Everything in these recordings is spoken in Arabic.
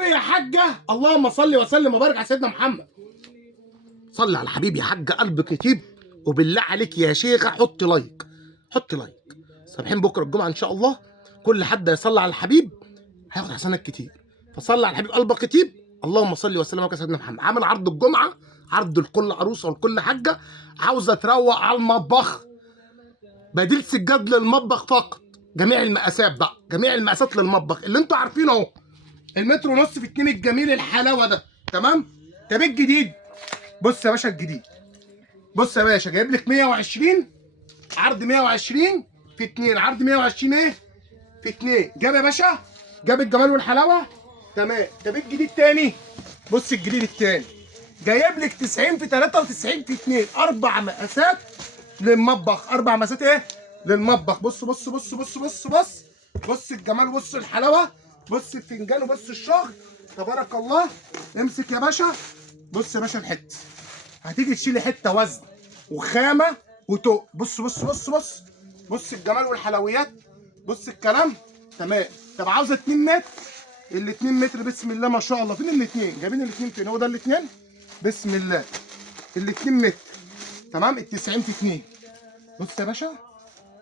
والنبي يا حاجه اللهم صل وسلم وبارك على سيدنا محمد. صلي على الحبيب يا حاجه، قلبك يطيب. وبالله عليك يا شيخه حطي لايك، حطي لايك. صابحين بكره الجمعه ان شاء الله، كل حد يصلي على الحبيب هياخد حسنات كتير. فصلي على الحبيب قلبك يطيب. اللهم صل وسلم وبارك على سيدنا محمد. عامل عرض الجمعه، عرض لكل عروسه ولكل حاجه عاوزه تروق على المطبخ. بديل سجاد للمطبخ فقط، جميع المقاسات بقى، جميع المقاسات للمطبخ اللي انتوا عارفينه اهو. المتر ونص في اتنين الجميل الحلاوه ده، تمام. طب الجديد، بص يا باشا الجديد، بص يا باشا جايب لك 120 عرض، 120 في 2 عرض، 120 ايه في 2. جاب يا باشا، جاب الجمال والحلاوه، تمام. طب الجديد تاني، بص الجديد التاني جايب لك 90 في 3 و90 في 2، اربع مقاسات للمطبخ، اربع مقاسات ايه للمطبخ. بص بص بص بص بص بص بص الجمال وبص الحلاوه، بص الفنجان وبص الشغل، تبارك الله. امسك يا باشا، بص يا باشا الحته، هتيجي تشيلي حته وزن وخامه وتق. بص بص بص بص بص الجمال والحلويات، بص الكلام، تمام. طب عاوزه 2 متر، ال 2 متر بسم الله ما شاء الله. فين الاثنين؟ جايبين الاثنين فين؟ هو ده الاثنين، بسم الله. ال 2 متر، تمام. ال 90 في 2. بص يا باشا،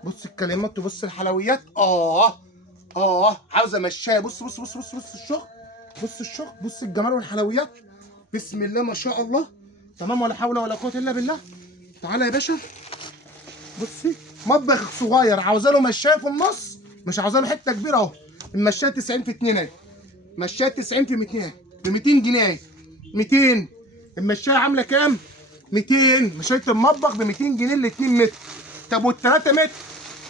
بص الكلمات وبص الحلويات. عاوزه مشايه. بص بص بص بص بص الشغل، بص الشغل، بص الجمال والحلويات، بسم الله ما شاء الله، تمام. ولا حول ولا قوه الا بالله. تعالى يا باشا، بصي مطبخ صغير عاوزه له مشايه في النص، مش عاوزه له حته كبيره اهو. المشايه 90 في 2 اهي، مشايه 90 في 200 اهي ب 200 جنيه اهي، 200. المشايه عامله كام؟ 200. مشايه المطبخ ب 200 جنيه ال 2 متر. طب وال 3 متر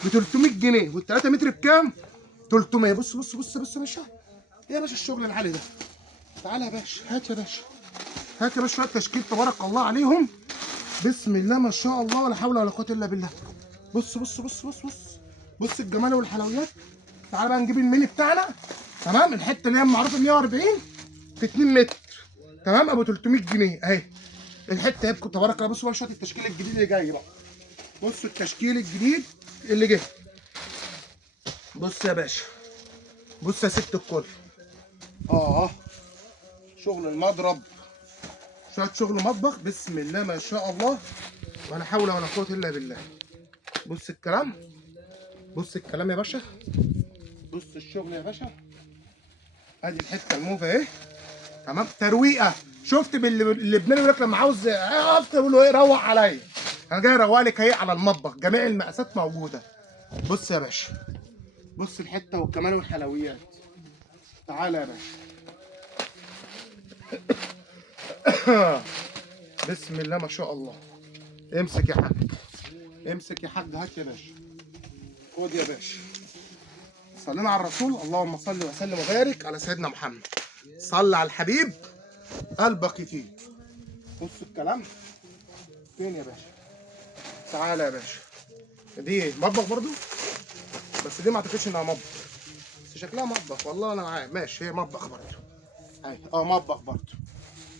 ب 300 جنيه، وال 3 متر بكام؟ 300. بص بص بص بص يا باشا، ايه يا باشا الشغل العالي ده؟ تعالى يا باشا، هات يا باشا، هات يا باشا شويه تشكيل تبارك الله عليهم، بسم الله ما شاء الله ولا حول ولا قوه الا بالله. بص بص بص بص بص بص الجمال والحلويات. تعالى بقى نجيب الميني بتاعنا، تمام. الحته اللي هي معروفه 140 في 2 متر، تمام، ابو 300 جنيه اهي الحته. هي تبارك الله. بصوا بقى شويه التشكيل الجديد اللي جاي بقى، بصوا التشكيل الجديد اللي جه. بص يا باشا، بص يا ست الكل، شغل المضرب، شويه شغل مطبخ، بسم الله ما شاء الله ولا حول ولا قوه الا بالله. بص الكلام، بص الكلام يا باشا، بص الشغل يا باشا. ادي الحته الموفه اهي، تمام. ترويقه، شفت اللبناني بيقول لك لما عاوز افطر يقول له ايه؟ روق عليا. انا جاي اروق لك اهي على المطبخ، جميع المقاسات موجوده. بص يا باشا، بص الحته والكمال والحلويات. تعالى يا باشا. بسم الله ما شاء الله. امسك يا حاج، امسك يا حاج، هات يا باشا، خد يا باشا. صلينا على الرسول، اللهم صل وسلم وبارك على سيدنا محمد. صل على الحبيب قلبك يطيب. بص الكلام، فين يا باشا؟ تعالى يا باشا، دي ايه؟ مطبخ برضو؟ بس دي ما اعتقدش انها مطبخ، بس شكلها مطبخ والله انا عارف. ماشي، هي مطبخ برضو اهي، مطبخ برضو.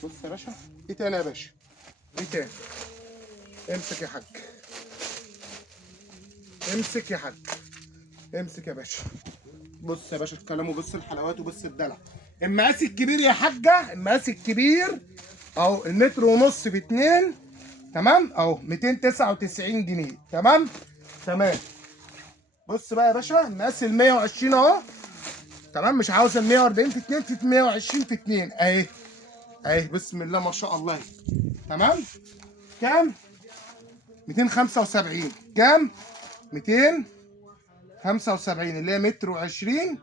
بص يا باشا، ايه تاني يا باشا؟ ايه تاني؟ امسك يا حاج، امسك يا حاج، امسك يا باشا. بص يا باشا الكلام وبص الحلويات وبص الدلع. المقاس الكبير يا حاجه، المقاس الكبير اهو، المتر ونص في 2، تمام، اهو 299 جنيه، تمام تمام. بص بقى يا باشا المقاس ال 120 اهو، تمام. مش عاوز ال 140 في 2، في 120 في 2 اهي اهي، بسم الله ما شاء الله، تمام. كام؟ 275. كام؟ 275 اللي هي متر و20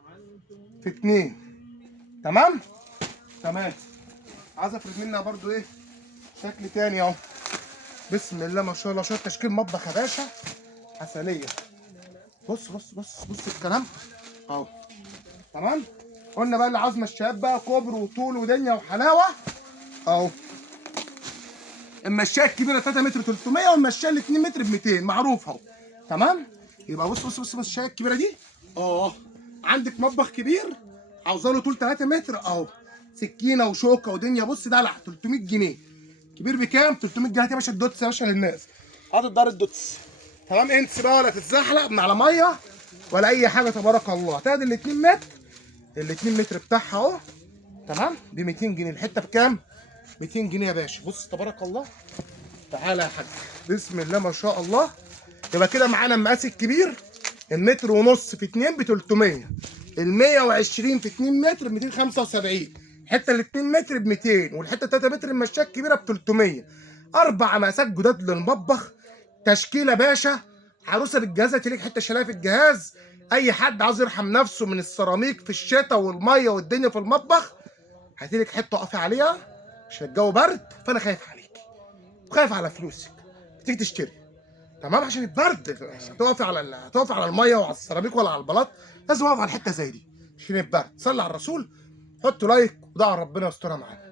في 2، تمام تمام. عايز افرد منها برضو ايه شكل تاني اهو، بسم الله ما شاء الله. شويه تشكيل مطبخ يا باشا عسليه. بص بص بص بص الكلام اهو، تمام. قلنا بقى اللي عاوز مشايات بقى كوبر وطول ودنيا وحلاوه اهو. المشايه الكبيره 3 متر 300، والمشايه ال 2 متر ب 200، معروف اهو، تمام. يبقى بص بص بص المشايه الكبيره دي عندك مطبخ كبير عاوزه له طول 3 متر اهو، سكينه وشوكه ودنيا. بص دلع 300 جنيه. كبير بكام؟ 300 جنيه. هات يا باشا الدوتس يا باشا للناس، هات الدار الدوتس، تمام. انس بقى ولا تتزحلق من على ميه ولا اي حاجه، تبارك الله. هتاخد ال 2 متر، ال 2 متر بتاعها اهو، تمام؟ ب 200 جنيه الحته بكام؟ 200 جنيه يا باشا. بص تبارك الله. تعالى يا حاج، بسم الله ما شاء الله. يبقى كده معانا المقاس الكبير المتر ونص في 2 ب 300، ال 120 في 2 متر ب 275، الحته ال 2 متر ب 200، والحته 3 متر المشايه الكبيره ب 300. اربع مقاسات جداد للمطبخ. تشكيله باشا. عروسه بالجهاز هتليك حته شلايه في الجهاز. اي حد عاوز يرحم نفسه من السيراميك في الشتاء والميه والدنيا في المطبخ هتليك حته اقفي عليها عشان الجو برد، فانا خايف عليك وخايف على فلوسك تيجي تشتري. تمام؟ عشان البرد هتقفي على الميه وعلى السيراميك ولا على البلاط، لازم اقف على حته زي دي عشان البرد. صلي على الرسول، حط لايك ودعوا ربنا يسترها معاك.